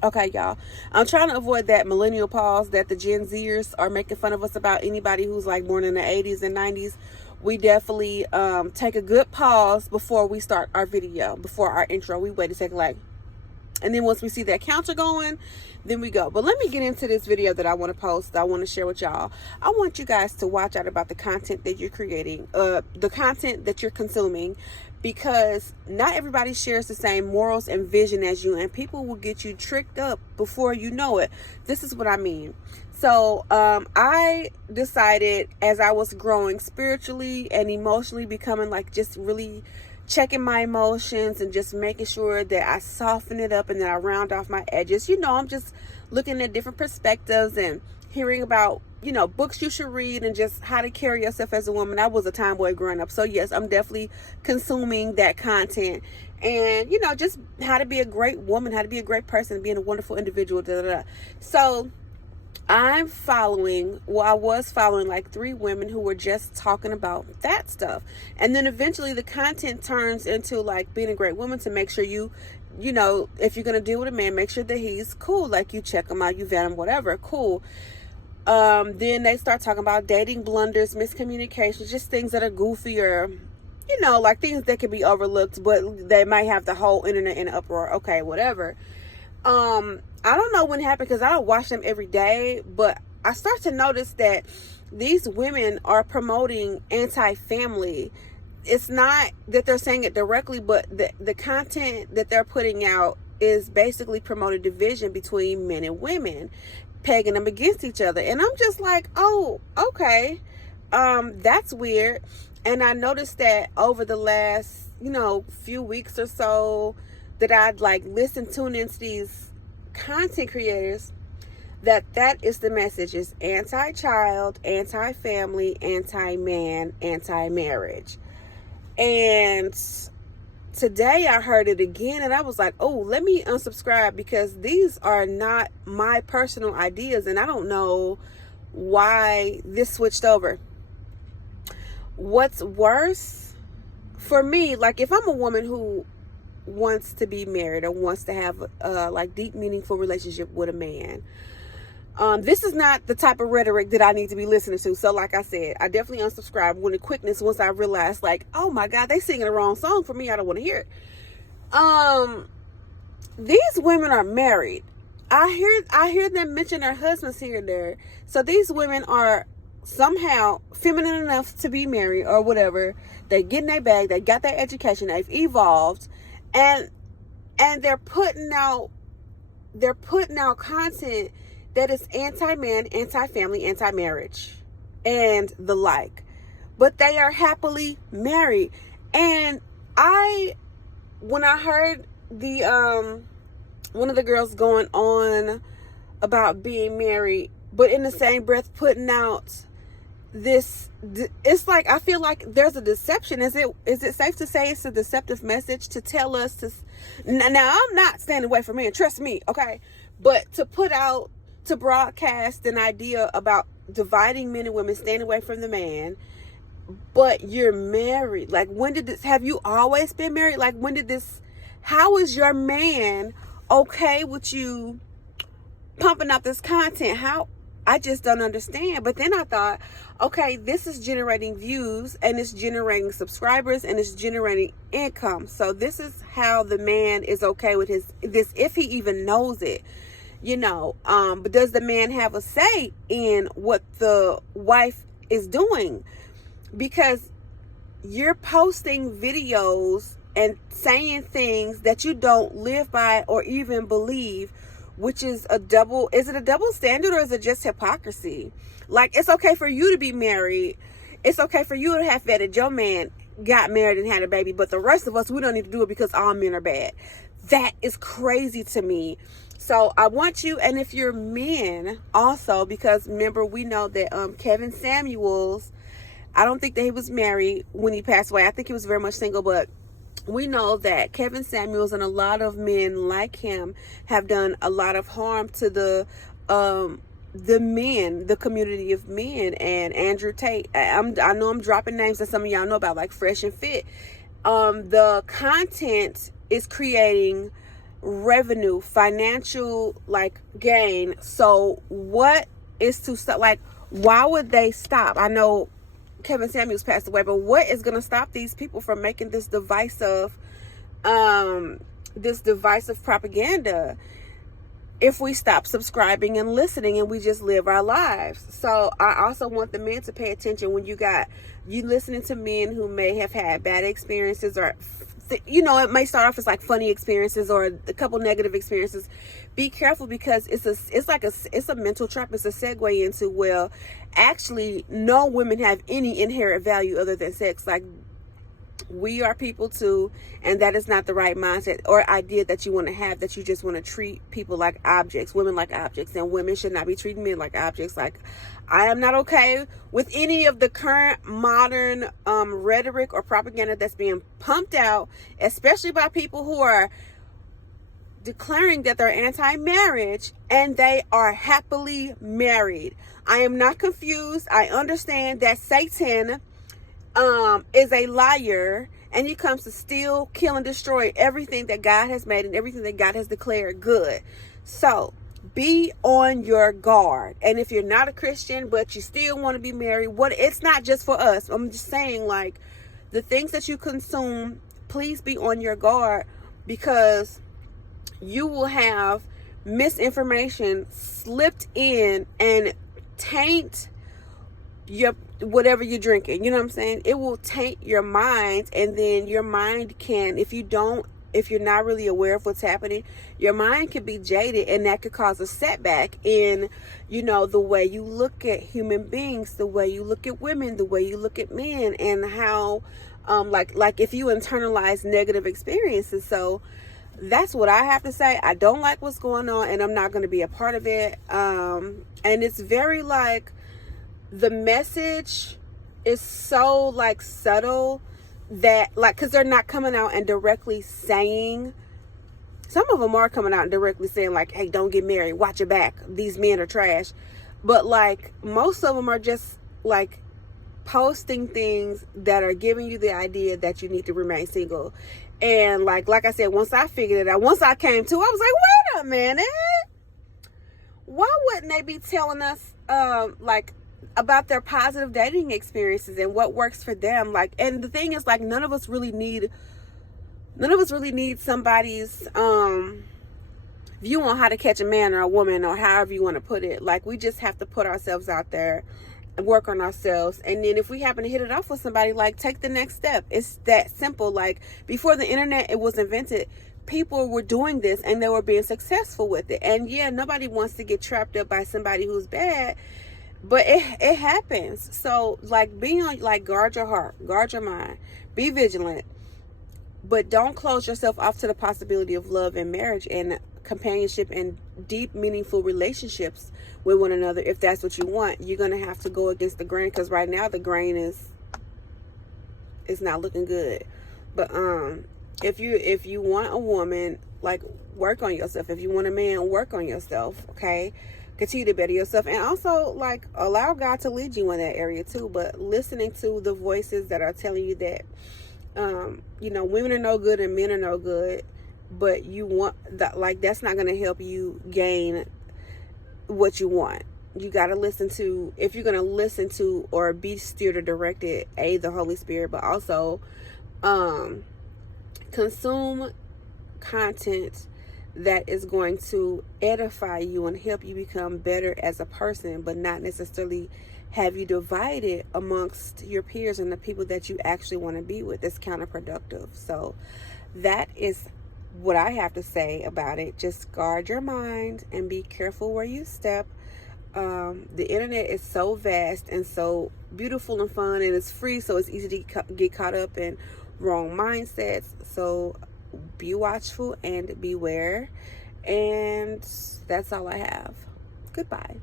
Okay, y'all. I'm trying to avoid that millennial pause that the Gen Zers are making fun of us about. Anybody who's like born in the 80s and 90s, we definitely take a good pause before we start our video, before our intro. We wait a second, like, and then once we see that counter going, then we go. But let me get into this video that I want to post, that I want to share with y'all. I want you guys to watch out about the content that you're creating, the content that you're consuming, because not everybody shares the same morals and vision as you, and people will get you tricked up before you know it. This is what I mean. So I decided, as I was growing spiritually and emotionally, becoming like just really checking my emotions and just making sure that I soften it up and then I round off my edges. I'm just looking at different perspectives and hearing about, books you should read and just how to carry yourself as a woman. I was a tomboy growing up. So yes, I'm definitely consuming that content. And, just how to be a great woman, how to be a great person, being a wonderful individual. So I was following like 3 women who were just talking about that stuff. And then eventually the content turns into like being a great woman, to make sure if you're going to deal with a man, make sure that he's cool. Like, you check him out, you vet him, whatever, cool. Then they start talking about dating blunders, miscommunications, just things that are goofy, or, like things that can be overlooked, but they might have the whole internet in uproar. Okay, whatever. I don't know when it happened, because I don't watch them every day, but I start to notice that these women are promoting anti-family. It's not that they're saying it directly, but the content that they're putting out is basically promoting division between men and women, pegging them against each other. And I'm just like, oh, okay. That's weird. And I noticed that over the last, few weeks or so, that I'd like tune into these content creators, that is the message, is anti-child, anti-family, anti-man, anti-marriage. And today I heard it again, and I was like, oh, let me unsubscribe, because these are not my personal ideas, and I don't know why this switched over. What's worse for me, like, if I'm a woman who wants to be married or wants to have a deep, meaningful relationship with a man, this is not the type of rhetoric that I need to be listening to. So like I said, I definitely unsubscribed with the quickness once I realized, like, oh my God, they singing the wrong song for me. I don't want to hear it. These women are married. I hear them mention their husbands here and there. So these women are somehow feminine enough to be married or whatever. They get in their bag, they got their education, they've evolved, and they're putting out content that is anti-man, anti-family, anti-marriage, and the like. But they are happily married. And when I heard the one of the girls going on about being married, but in the same breath putting out this, it's like, I feel like there's a deception. Is it safe to say it's a deceptive message to tell us to, now I'm not standing away from men, trust me, okay, but to broadcast an idea about dividing men and women, staying away from the man, but you're married. Like, when did this, have you always been married? Like, when did this, how is your man okay with you pumping out this content? How? I just don't understand. But then I thought, okay, this is generating views, and it's generating subscribers, and it's generating income. So this is how the man is okay with this, if he even knows it, but does the man have a say in what the wife is doing? Because you're posting videos and saying things that you don't live by or even believe, which is is it a double standard, or is it just hypocrisy? Like, it's okay for you to be married. It's okay for you to have vetted your man, got married and had a baby, but the rest of us, we don't need to do it because all men are bad. That is crazy to me. So I want you, and if you're men also, because remember, we know that Kevin Samuels, I don't think that he was married when he passed away. I think he was very much single, but we know that Kevin Samuels and a lot of men like him have done a lot of harm to the men, the community of men. And Andrew Tate, I know I'm dropping names that some of y'all know about, like Fresh and Fit. The content is creating revenue, financial like gain. So what is to stop? Like, why would they stop? I know Kevin Samuels passed away, but what is going to stop these people from making this divisive propaganda if we stop subscribing and listening and we just live our lives? So I also want the men to pay attention when you listening to men who may have had bad experiences, or it may start off as like funny experiences or a couple negative experiences. Be careful, because it's a mental trap. It's a segue into, well, actually no women have any inherent value other than sex. Like, we are people too, and that is not the right mindset or idea that you want to have, that you just want to treat people like objects, women like objects, and women should not be treating men like objects. Like, I am not okay with any of the current modern rhetoric or propaganda that's being pumped out, especially by people who are declaring that they're anti-marriage and they are happily married. I am not confused. I understand that Satan is a liar, and he comes to steal, kill, and destroy everything that God has made and everything that God has declared good. So be on your guard. And if you're not a Christian but you still want to be married, it's not just for us. I'm just saying, like, the things that you consume, please be on your guard, because you will have misinformation slipped in and taint whatever you're drinking. You know what I'm saying? It will taint your mind, and then your mind can, if you're not really aware of what's happening, your mind can be jaded, and that could cause a setback in, the way you look at human beings, the way you look at women, the way you look at men, and how, like if you internalize negative experiences. So that's what I have to say. I don't like what's going on, and I'm not going to be a part of it. And it's very like, the message is so like subtle that, like, because they're not coming out and directly saying, some of them are coming out and directly saying like, hey, don't get married, watch your back, these men are trash. But like, most of them are just like posting things that are giving you the idea that you need to remain single. And like I said, once I figured it out, once I came to, I was like, wait a minute, why wouldn't they be telling us like about their positive dating experiences and what works for them? Like, and the thing is, like, none of us really need somebody's view on how to catch a man or a woman, or however you want to put it. Like, we just have to put ourselves out there and work on ourselves. And then if we happen to hit it off with somebody, like, take the next step. It's that simple. Like, before the internet it was invented, people were doing this and they were being successful with it. And yeah, nobody wants to get trapped up by somebody who's bad, but it happens. So like, guard your heart, guard your mind, be vigilant, but don't close yourself off to the possibility of love and marriage and companionship and deep, meaningful relationships with one another. If that's what you want, you're going to have to go against the grain, because right now the grain is not looking good. But if you want a woman, like, work on yourself. If you want a man, work on yourself. Okay, continue to better yourself, and also, like, allow God to lead you in that area too. But listening to the voices that are telling you that women are no good and men are no good, but you want that, like, that's not going to help you gain what you want. You got to listen to, if you're going to listen to or be steered or directed, the Holy Spirit, but also consume content that is going to edify you and help you become better as a person, but not necessarily have you divided amongst your peers and the people that you actually want to be with. It's counterproductive. So that is what I have to say about it. Just guard your mind and be careful where you step. The internet is so vast and so beautiful and fun, and it's free, so it's easy to get caught up in wrong mindsets. So be watchful and beware. And that's all I have. Goodbye.